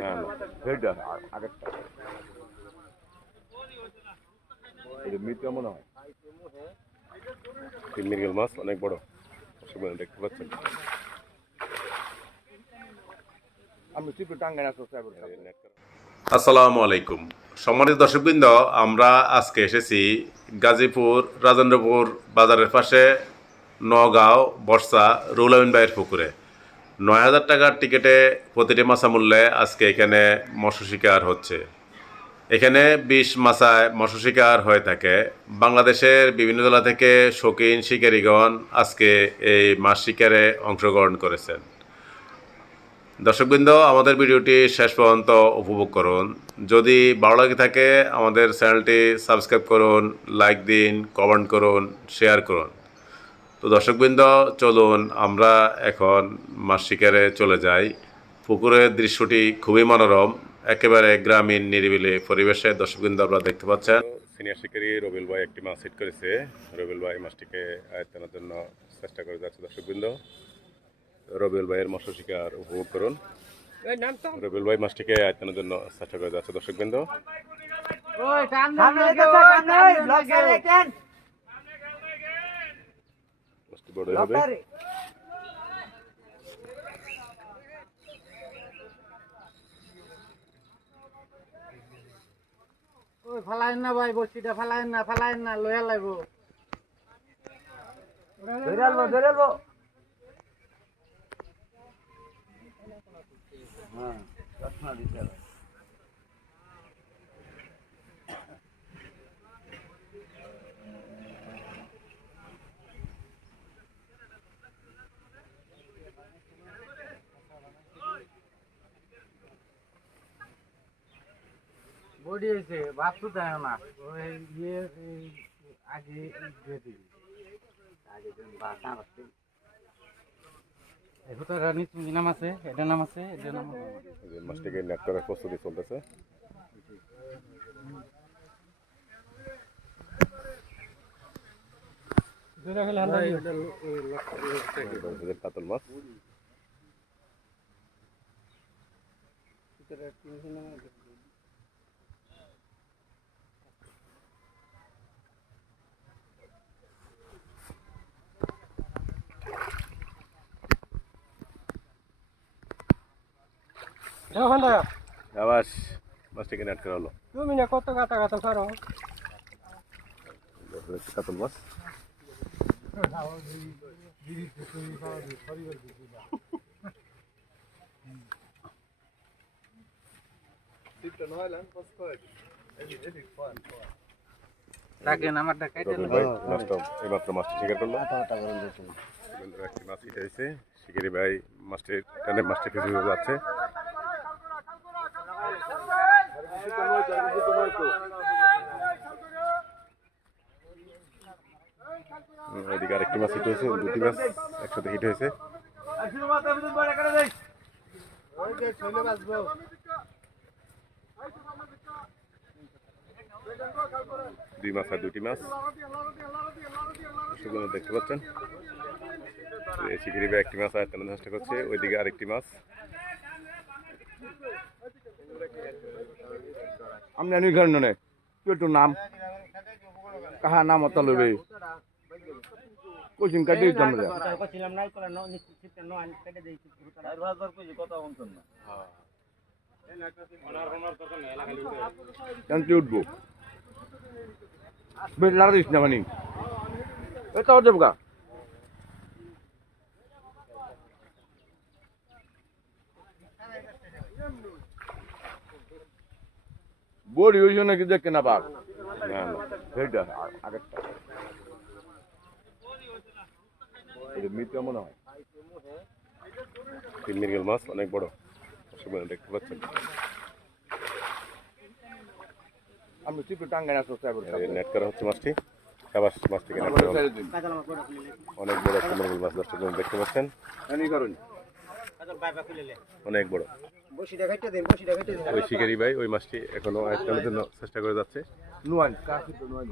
না না সেইটা আগেরটা এটা মৃত্যু মনে হয় মৃগেল মাছ অনেক বড় দেখতে পাচ্ছেন আমি চিপে টাঙ্গাই আসসালামু আলাইকুম সম্মানিত দর্শকবৃন্দ আমরা আজকে এসেছি গাজীপুর রাজেন্দ্রপুর বাজারের পাশে নগাঁও বর্ষা রুহুল আমিন ভাইয়ের পুকুরে ৯,০০০ টাকার টিকিটে প্রতিটি মাছা মূল্যে আজকে এখানে মৎস্য শিকার হচ্ছে। এখানে ২০ মাছায় মৎস্য শিকার হয়ে থাকে। বাংলাদেশের বিভিন্ন জেলা থেকে শৌখিন শিকারীগণ আজকে এই মাছ শিকারে অংশগ্রহণ করেছেন। দর্শকবৃন্দ আমাদের ভিডিওটি শেষ পর্যন্ত উপভোগ করুন। যদি ভালো লাগে থাকে আমাদের চ্যানেলটি সাবস্ক্রাইব করুন, লাইক দিন, কমেন্ট করুন, শেয়ার করুন। তো দর্শকবৃন্দ চলুন আমরা এখন মাছ শিকারে চলে যাই। পুকুরের দৃশ্যটি খুবই মনোরম, একেবারে গ্রামীণ নিরিবিলি পরিবেশে দর্শকবৃন্দ আপনারা দেখতে পাচ্ছেন। সিনিয়র শিকারী রবিল ভাই একটি মাছ হিট করেছে। রবিল ভাই মাছটিকে আয়ত্তানোর জন্য চেষ্টা করে যাচ্ছে। দর্শকবৃন্দ রবিউল ভাইয়ের মৎস্য শিকার উপভোগ করুন। রবিউল ভাই মাছটিকে আয়ত্তানোর জন্য চেষ্টা করে যাচ্ছে। দর্শকবৃন্দ মাছটি বড়ই হবে। ফালাইন না ভাই, বসিটা ফালাইন না লয়া লাগবো। ধরে আলবো হ্যাঁ চশমা দিতে হবে। বডি হয়েছে ভাত তো দেয় না, ওই ইয়ে আগে দিয়ে দিবি আগে নাম আছে, এটা নাম আছে, এটা নাম মাছটিকে নেট করার প্রস্তুতি চলতেছে। কাতল মাছ আবাস মাছটিকে নেট করা হলো। তুমি না কত কাটা কাটা করো কাতল মাছ রাখেন আমার টাকা এইমাত্র মাছটি শিকার করলো। একটি মাছ হিট হয়েছে। শিকারি ভাই মাছটির টানে মাছটি কিছু যাচ্ছে। এদিকে আরেকটি মাছ হিট হয়েছে। দুটি মাছ একসাথে হিট হয়েছে। দুই মাছ আর দুটি মাছ দেখতে পাচ্ছেন। শিকারি ভাই একটি মাছ আয়ত্তানোর চেষ্টা করছে। ওইদিকে আরেকটি মাছ। আমি জানি কারণ নেই একটু নাম কাহা নাম অত লবে কোচিং কাটে দিতাম না কইছিলাম নাই করে ন নিশ্চিত ন আন কেটে দেইছি 4000 কইছি কথা বলছেন না। হ্যাঁ ওনার তখন এলাকা লিতে জানতে উঠবো বেলা দিস না মানে এটাও দেবগা বড়ি হইছে নাকি দেখে না বাঘ না না সেইটা আগেরটা এটা মৃত্যু মনে হয় মৃগেল মাছ অনেক বড় দেখতে পাচ্ছেন। আমি চিপে টাঙ্গাই নেট করা হচ্ছে মাছটি। আবাস মাছটিকে নেট করা হলো। অনেক বড় একটা মৃগেল মাছ দর্শকগণ দেখতে পাচ্ছেন। অনেক বড়। ওই শিকারি ভাই ওই মাছটি এখনো আয়ত্তানোর জন্য চেষ্টা করে যাচ্ছে। নুয়ান কাশি তো নুয়ান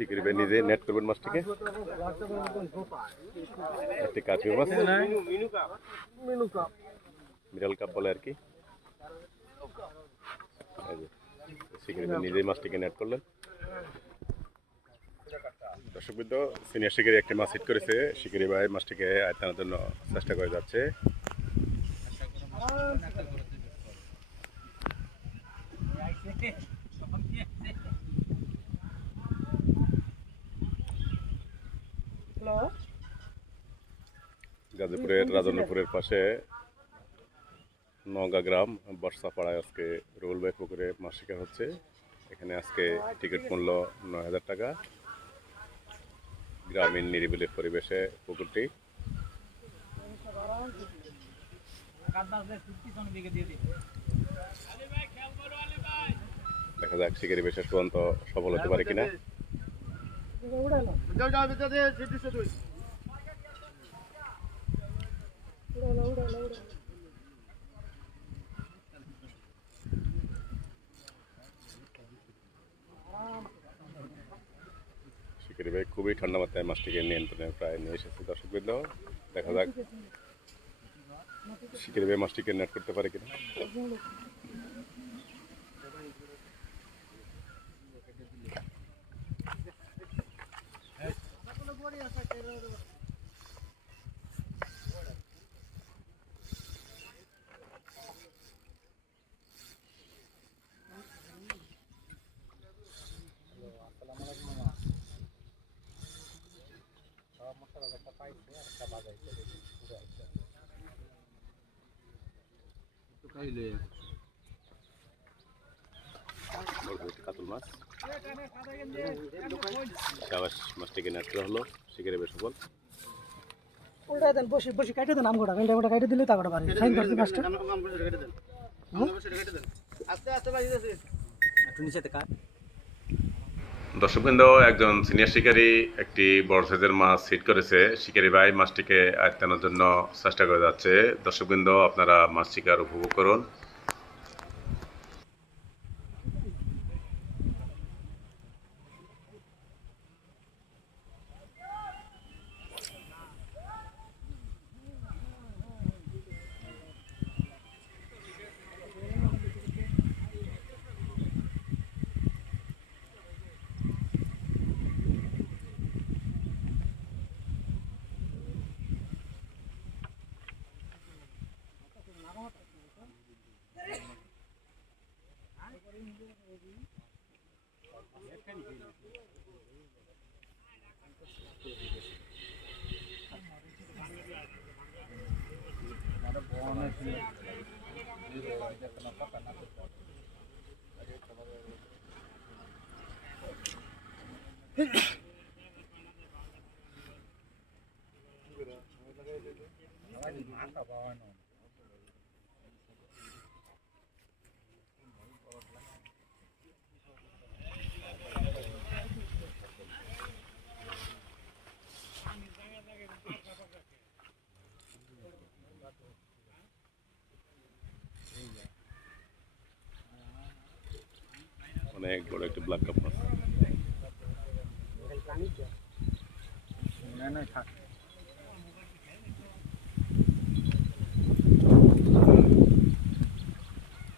শিকারি ভাই নিজে নেট করবেন মাছটিকে। একটি কাঁচুর মাছ, মিরাল কাপ বলে আর কি। শিকারি ভাই নিজেই মাছটিকে নেট করলেন। দর্শকবৃন্দ, সিনিয়র শিকারি একটি মাছ হিট করেছে। শিকারি ভাই মাছটিকে আয়ত্তানোর জন্য চেষ্টা করে যাচ্ছে। গাজীপুরের রাজন্যপুরের পাশে নওগাঁ গ্রাম বর্ষাপাড়ায় আজকে রুবেল ভাই পুকুরে মাছ শিকার হচ্ছে। এখানে আজকে টিকিট মূল্য ৯,০০০ টাকা। গ্রামীণ নিরিবিলি পরিবেশে পুকুরটি। দেখা যাক শিকারি বেশ পর্যন্ত সফল হতে পারে কিনা। শিকারি ভাই খুবই ঠান্ডা মাত্রায় মাছটিকে নিয়ন্ত্রণে প্রায় নিয়ে এসেছে। দর্শকবৃন্দ, দেখা যাক শিকারি ভাই মাছটিকে নেট করতে পারে কিনা। কাতল মাছ, সাবাস, মাছটিকে নেট করা হলো। শিকারি ভাই সফল। বসে বসে কাটে দেন আমগোটা কাটে দিলে তাগোটা পারে সাইন করতে মাছটা দর্শকবৃন্দ, একজন সিনিয়র শিকারী একটি বড় সাইজের মাছ হিট করেছে। শিকারি ভাই মাছটিকে আয়ত্তানোর জন্য চেষ্টা করে যাচ্ছে। দর্শকবৃন্দ, আপনারা মাছ শিকার উপভোগ করুন। অনেক বড় একটি ব্ল্যাক কাপ মাছ।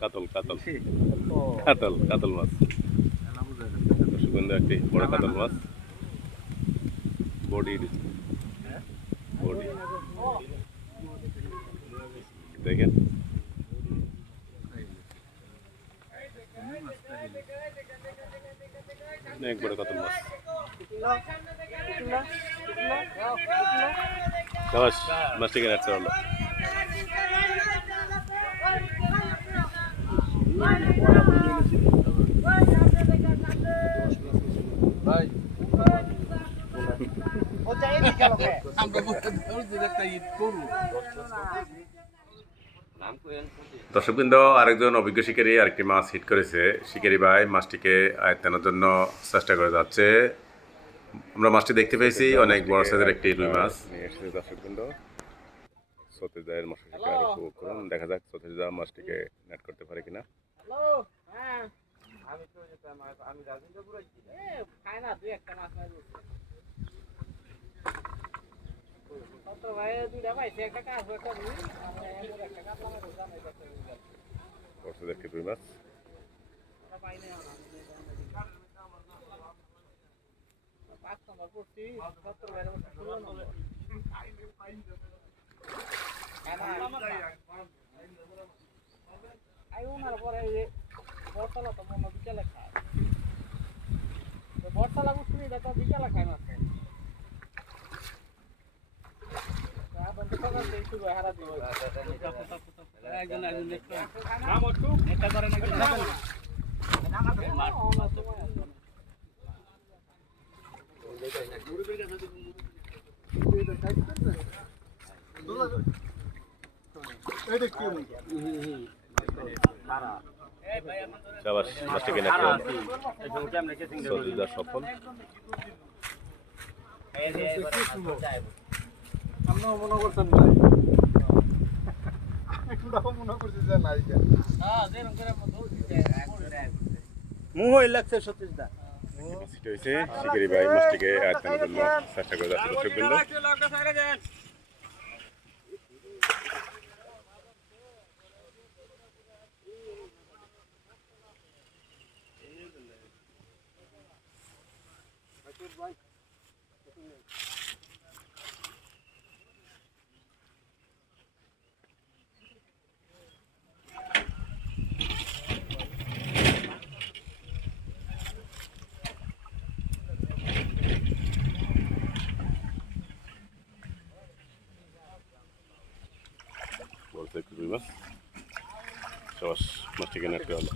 কাতল কাতল কাতল কাতল মাছ, সুগন্ধ একটি বড় কাতল মাছ। বডি বডি দেখেন, অনেক বড় কাতল মাছ। সাবাস, মাছটিকে নেট করা হলো। দর্শকবৃন্দ, আরেকজন অভিজ্ঞ শিকারী আরেকটি মাছ হিট করেছে। শিকারি ভাই মাছটিকে আয়ত্তানোর জন্য চেষ্টা করে যাচ্ছে। আমরা মাছটি দেখতে পেয়েছি, অনেক বড় সাইজের একটি রুই মাছ নিয়ে এসেছে। দর্শকবৃন্দ, সতীশদার মাছ শিকার উপভোগ করুন। দেখা যাক সতীশদা মাছটিকে নেট করতে পারে কিনা। আমি তো যেতাম আমি রাজেন্দ্র পুরাইছি খায় না দুই একটা মাছ মাছ কত ভাই দুইটা পাইছে একটা কাজ একটা দিই আমরা এমন একটা কাজ লাগাই দিলাম এই কথা করছে দেখি রুই মাছ আমরা পাই না পাঁচ নম্বর পড়ছি 70 ভাই আই ওনার পরে বর্তলা তো মনে বিকেলে খায় বর্তলা বুঝছি এটা তো বিকেলে খায় না আবার মাছটাকে নাকলাম সৌদিদার সফল আপনারা মনে করছেন না একটু মনে করছি যে নায়িকা মুহই লাগছে সতীশদা মাছটি হয়েছে শিকারি ভাই মাছটিকে আয়ত্তের জন্য চেষ্টা করে যাচ্ছে দর্শক বৃন্দ বলতে একটু রুই মাছ সবাস মাছটিকে নাটকে হলো